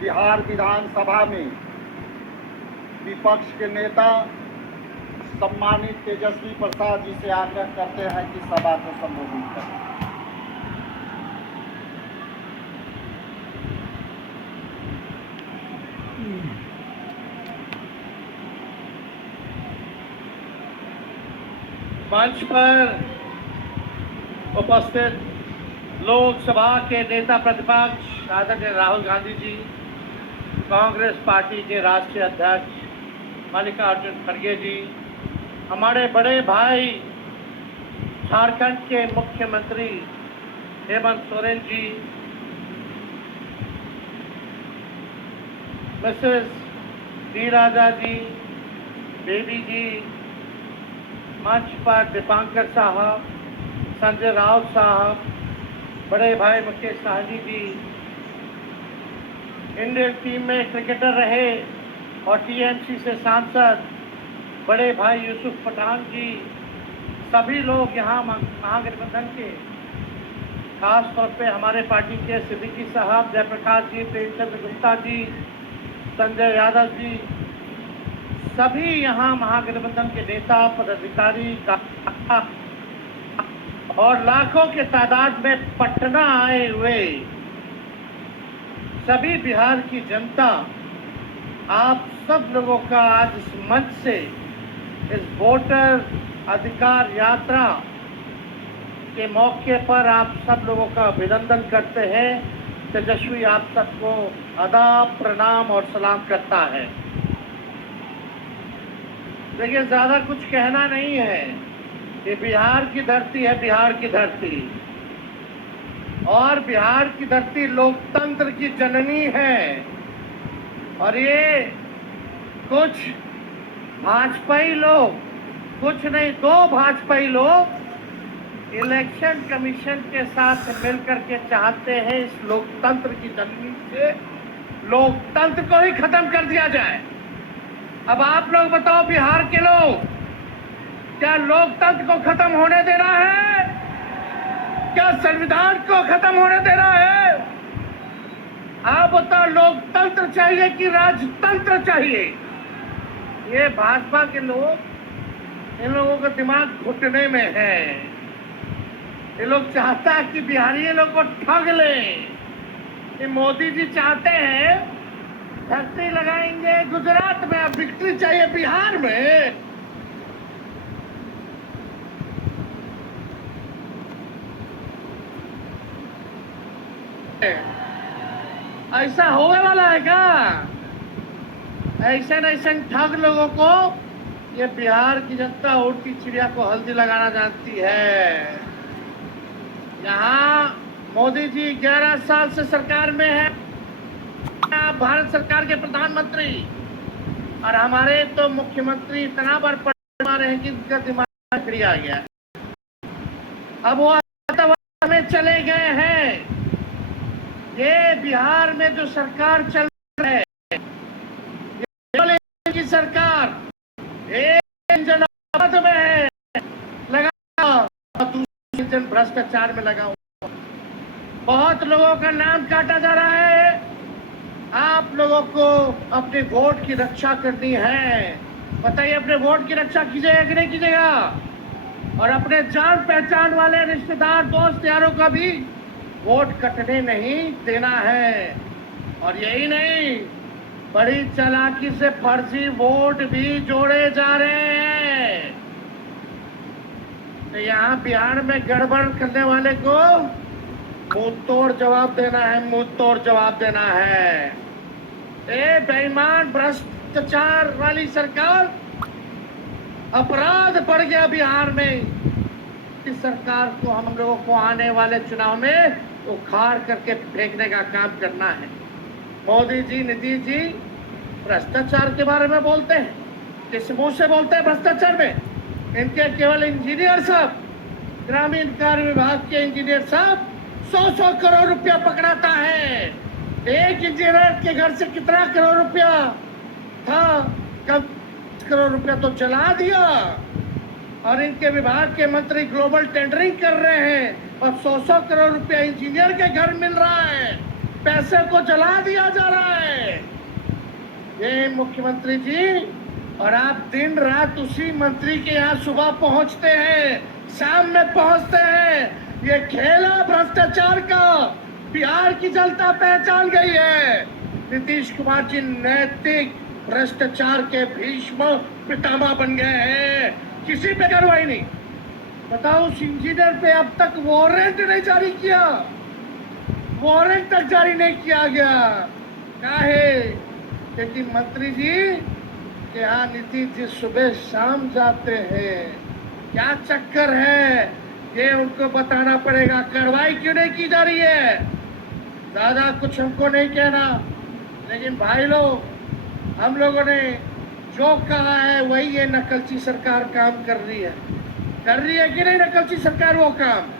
बिहार विधानसभा में विपक्ष के नेता सम्मानित तेजस्वी प्रसाद जी से आग्रह करते हैं कि सभा को संबोधित करें। मंच पर उपस्थित लोकसभा के नेता प्रतिपक्ष आदरणीय राहुल गांधी जी, कांग्रेस पार्टी के राष्ट्रीय अध्यक्ष मल्लिकार्जुन खड़गे जी, हमारे बड़े भाई झारखंड के मुख्यमंत्री हेमंत सोरेन जी, मिसेस डी राजा जी, बेबी जी, मंच पर दीपांकर साहब, संजय राउत साहब, बड़े भाई मुकेश सहनी जी, इंडियन टीम में क्रिकेटर रहे और टीएमसी से सांसद बड़े भाई यूसुफ पठान जी, सभी लोग यहाँ महागठबंधन के, खास तौर पे हमारे पार्टी के सिद्दीकी साहब, जयप्रकाश जी, प्रेमचंद्र गुप्ता जी, संजय यादव जी, सभी यहाँ महागठबंधन के नेता पदाधिकारी और लाखों के तादाद में पटना आए हुए सभी बिहार की जनता, आप सब लोगों का आज इस मंच से इस वोटर अधिकार यात्रा के मौके पर आप सब लोगों का अभिनंदन करते हैं। तेजस्वी आप सबको आदाब, प्रणाम और सलाम करता है। देखिए, ज्यादा कुछ कहना नहीं है। ये बिहार की धरती है, बिहार की धरती, और बिहार की धरती लोकतंत्र की जननी है। और ये कुछ भाजपाई लोग, कुछ नहीं, 2 भाजपाई लोग इलेक्शन कमीशन के साथ मिलकर के चाहते हैं इस लोकतंत्र की जननी से लोकतंत्र को ही खत्म कर दिया जाए। अब आप लोग बताओ, बिहार के लोग, क्या लोकतंत्र को खत्म होने देना है? क्या संविधान को खत्म होने देना है? आप बताओ, लोकतंत्र चाहिए कि राजतंत्र चाहिए? ये भाजपा के लोग, इन लोगों का दिमाग घुटने में है। ये लोग चाहता है कि बिहारी लोग को ठग ले। ये मोदी जी चाहते हैं धरती लगाएंगे गुजरात में, अब विक्ट्री चाहिए बिहार में। ऐसा होने वाला है क्या? ऐसे ठग लोगों को ये बिहार की जनता उड़ती चिड़िया को हल्दी लगाना जानती है। यहाँ मोदी जी 11 साल से सरकार में है, भारत सरकार के प्रधानमंत्री, और हमारे तो मुख्यमंत्री इतना बार पढ़ रहे हैं कि उनका दिमाग बिगड़ आ गया। अब वो में चले गए हैं। ये बिहार में जो सरकार चल रही है, ये की सरकार एक जनपद में है लगा, दूसरे जन भ्रष्टाचार में लगा हुआ। बहुत लोगों का नाम काटा जा रहा है। आप लोगों को अपने वोट की रक्षा करनी है। बताइए, अपने वोट की रक्षा कीजिएगा कि नहीं कीजिएगा? और अपने जान पहचान वाले रिश्तेदार, दोस्त यारों का भी वोट कटने नहीं देना है। और यही नहीं, बड़ी चालाकी से फर्जी वोट भी जोड़े जा रहे हैं। तो यहाँ बिहार में गड़बड़ करने वाले को मुंह तोड़ जवाब देना है, मुंह तोड़ जवाब देना है। ए बेईमान भ्रष्टाचार वाली सरकार, अपराध बढ़ गया बिहार में। इस सरकार को, हम लोगों को आने वाले चुनाव में उखाड़ करके फेंकने का काम करना है। मोदी जी, नीतीश जी भ्रष्टाचार के बारे में बोलते हैं, किस मुंह से बोलते हैं भ्रष्टाचार में? इनके केवल इंजीनियर साहब, ग्रामीण कार्य विभाग के इंजीनियर साहब 100 करोड़ रुपया पकड़ाता है। एक इंजीनियर के घर से कितना करोड़ रुपया था? कब करोड़ रुपया तो चला दिया। और इनके विभाग के मंत्री ग्लोबल टेंडरिंग कर रहे हैं और 100 करोड़ रुपया इंजीनियर के घर मिल रहा है। पैसे को जला दिया जा रहा है। ये मुख्यमंत्री जी, और आप दिन रात उसी मंत्री के यहाँ सुबह पहुंचते हैं, शाम में पहुंचते हैं। ये खेल है भ्रष्टाचार का। बिहार की जनता पहचान गई है। नीतीश कुमार जी नैतिक भ्रष्टाचार के भीष्म पितामह बन गए हैं। किसी पे कार्रवाई नहीं। बताओ, उस इंजीनियर पे अब तक वारंट नहीं जारी किया, वारंट तक जारी नहीं किया गया। काहे? क्योंकि मंत्री जी के यहाँ नीतीश जी सुबह शाम जाते हैं। क्या चक्कर है, ये उनको बताना पड़ेगा। कार्रवाई क्यों नहीं की जा रही है? ज्यादा कुछ हमको नहीं कहना, लेकिन भाई लोग, हम लोगों ने जो कहा है वही ये नकलची सरकार काम कर रही है कि नहीं? नकलची सरकार वो काम।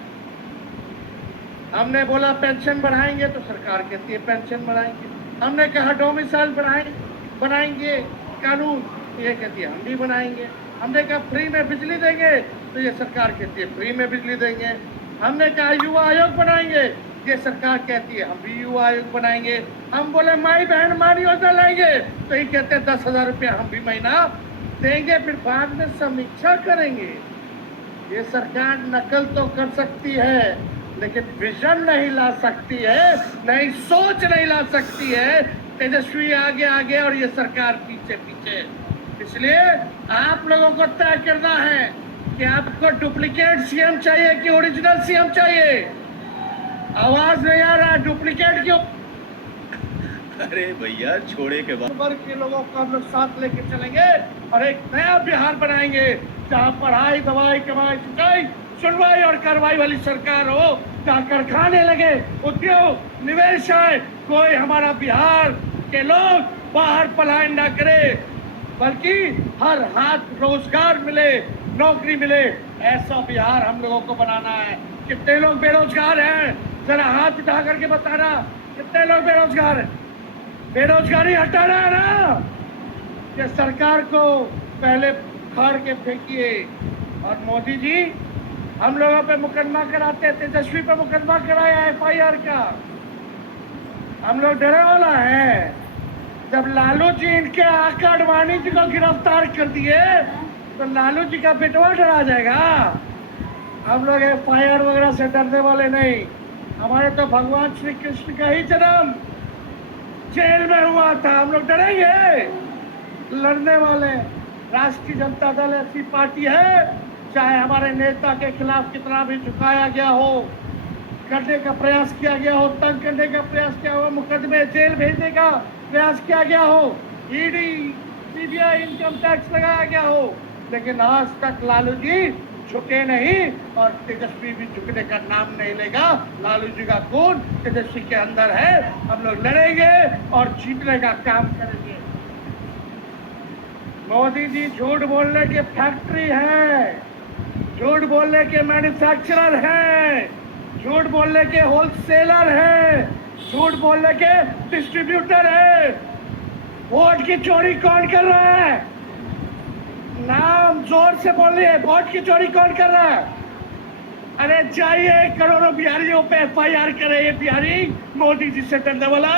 हमने बोला पेंशन बढ़ाएंगे तो सरकार कहती है पेंशन बढ़ाएंगे। हमने कहा डोमिसाइल बनाएंगे कानून, ये कहती है हम भी बनाएंगे। हमने कहा फ्री में बिजली देंगे तो ये सरकार कहती है फ्री में बिजली देंगे। हमने कहा युवा आयोग बनाएंगे, ये सरकार कहती है हम भी युवा आयोग बनाएंगे। हम बोले माई बहन मान योजना लाएंगे तो ये कहते हैं 10,000 रुपया हम भी महीना देंगे, फिर बाद में समीक्षा करेंगे। ये सरकार नकल तो कर सकती है, लेकिन विजन नहीं ला सकती है, नई सोच नहीं ला सकती है। तेजस्वी आगे आगे और ये सरकार पीछे पीछे। इसलिए आप लोगों को तय करना है कि आपको डुप्लीकेट सीएम चाहिए कि ओरिजिनल सीएम चाहिए। आवाज नहीं आ रहा, डुप्लीकेट क्यों? अरे भैया छोड़े के बाद वर्ग के लोगों को हम लोग साथ लेके चलेंगे और एक नया बिहार बनाएंगे, जहाँ पढ़ाई, दवाई, कमाई, सिंचाई, सुनवाई और कार्रवाई वाली सरकार हो, जहाँ कारखाने लगे, उद्योग, निवेश आए, कोई हमारा बिहार के लोग बाहर पलायन ना करे, बल्कि हर हाथ रोजगार मिले, नौकरी मिले। ऐसा बिहार हम लोगों को बनाना है। कितने लोग बेरोजगार हैं? जरा हाथ उठा करके बताना, कितने लोग बेरोजगार हैं? बेरोजगारी हटाना है ना? ये सरकार को पहले फाड़ के फेंकिए। और मोदी जी हम लोगों पे मुकदमा कराते, तेजस्वी पे मुकदमा कराया FIR का। हम लोग डरे वाला है। जब लालू जी इनके आका अडवाणी जी को गिरफ्तार कर दिए तो लालू जी का बेटवा डरा जाएगा। हम लोग FIR वगैरह से डरने वाले नहीं। हमारे तो भगवान श्री कृष्ण का ही जन्म जेल में हुआ था। हम लोग डरेंगे? लड़ने वाले। राष्ट्रीय जनता दल ऐसी पार्टी है, चाहे हमारे नेता के खिलाफ कितना भी झुकाया गया हो, करने का प्रयास किया गया हो, तंग करने का प्रयास किया हो, मुकदमे जेल भेजने का प्रयास किया गया हो, ED, CBI, इनकम टैक्स लगाया गया हो, लेकिन आज तक लालू जी झुके नहीं और तेजस्वी भी झुकने का नाम नहीं लेगा। लालू जी का खून तेजस्वी के अंदर है। हम लोग लड़ेंगे और जीतने का काम करेंगे। मोदी जी झूठ बोलने के फैक्ट्री है, झूठ बोलने के मैन्युफैक्चरर हैं, झूठ बोलने के होलसेलर हैं, झूठ बोलने के डिस्ट्रीब्यूटर हैं। वोट की चोरी कौन कर रहा है? नाम जोर से बोलिए, वोट की चोरी कौन कर रहा है? अरे जाइए करोड़ों बिहारियों पे FIR करे। ये बिहारी मोदी जी से डरने वाला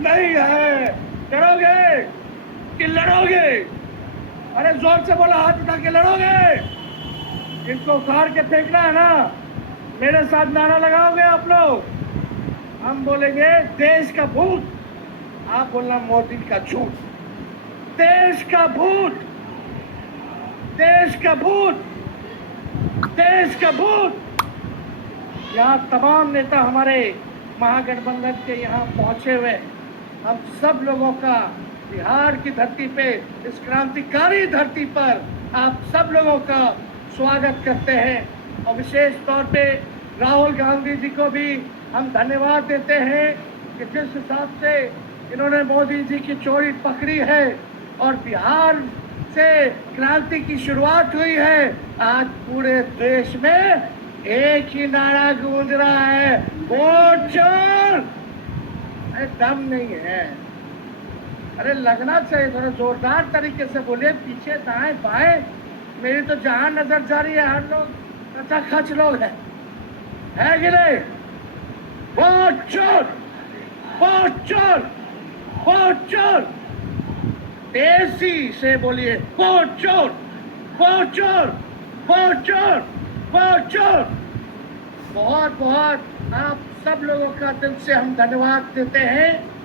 नहीं है। डरोगे कि लड़ोगे? अरे जोर से बोला, हाथ उठा के लड़ोगे? इनको उखाड़ के फेंकना है ना? मेरे साथ नारा लगाओगे आप लोग? हम बोलेंगे देश का भूत, आप बोलना मोदी का झूठ। देश का भूत, देश का भूत, देश का भूत। यहाँ तमाम नेता हमारे महागठबंधन के यहाँ पहुंचे हुए, हम सब लोगों का बिहार की धरती पे, इस क्रांतिकारी धरती पर आप सब लोगों का स्वागत करते हैं। और विशेष तौर पे राहुल गांधी जी को भी हम धन्यवाद देते हैं कि जिस हिसाब से इन्होंने मोदी जी की चोरी पकड़ी है और बिहार से क्रांति की शुरुआत हुई है। आज पूरे देश में एक ही नारा गूंज रहा है, वोट चोर। अरे दम नहीं है। अरे लगना चाहिए, थोड़ा जोरदार तरीके से बोलिए, पीछे दाएं बाएं। मेरी तो जहां नजर जा रही है हम लोग अच्छा खच लोग हैं, है कि नहीं? वोट चोर, बहुत चोर, बहुत चोर। तेजी से बोलिए, बहुत चोर, बहुत चोर, बहुत चोर, बहुत चोर। बहुत बहुत आप सब लोगों का दिल से हम धन्यवाद देते हैं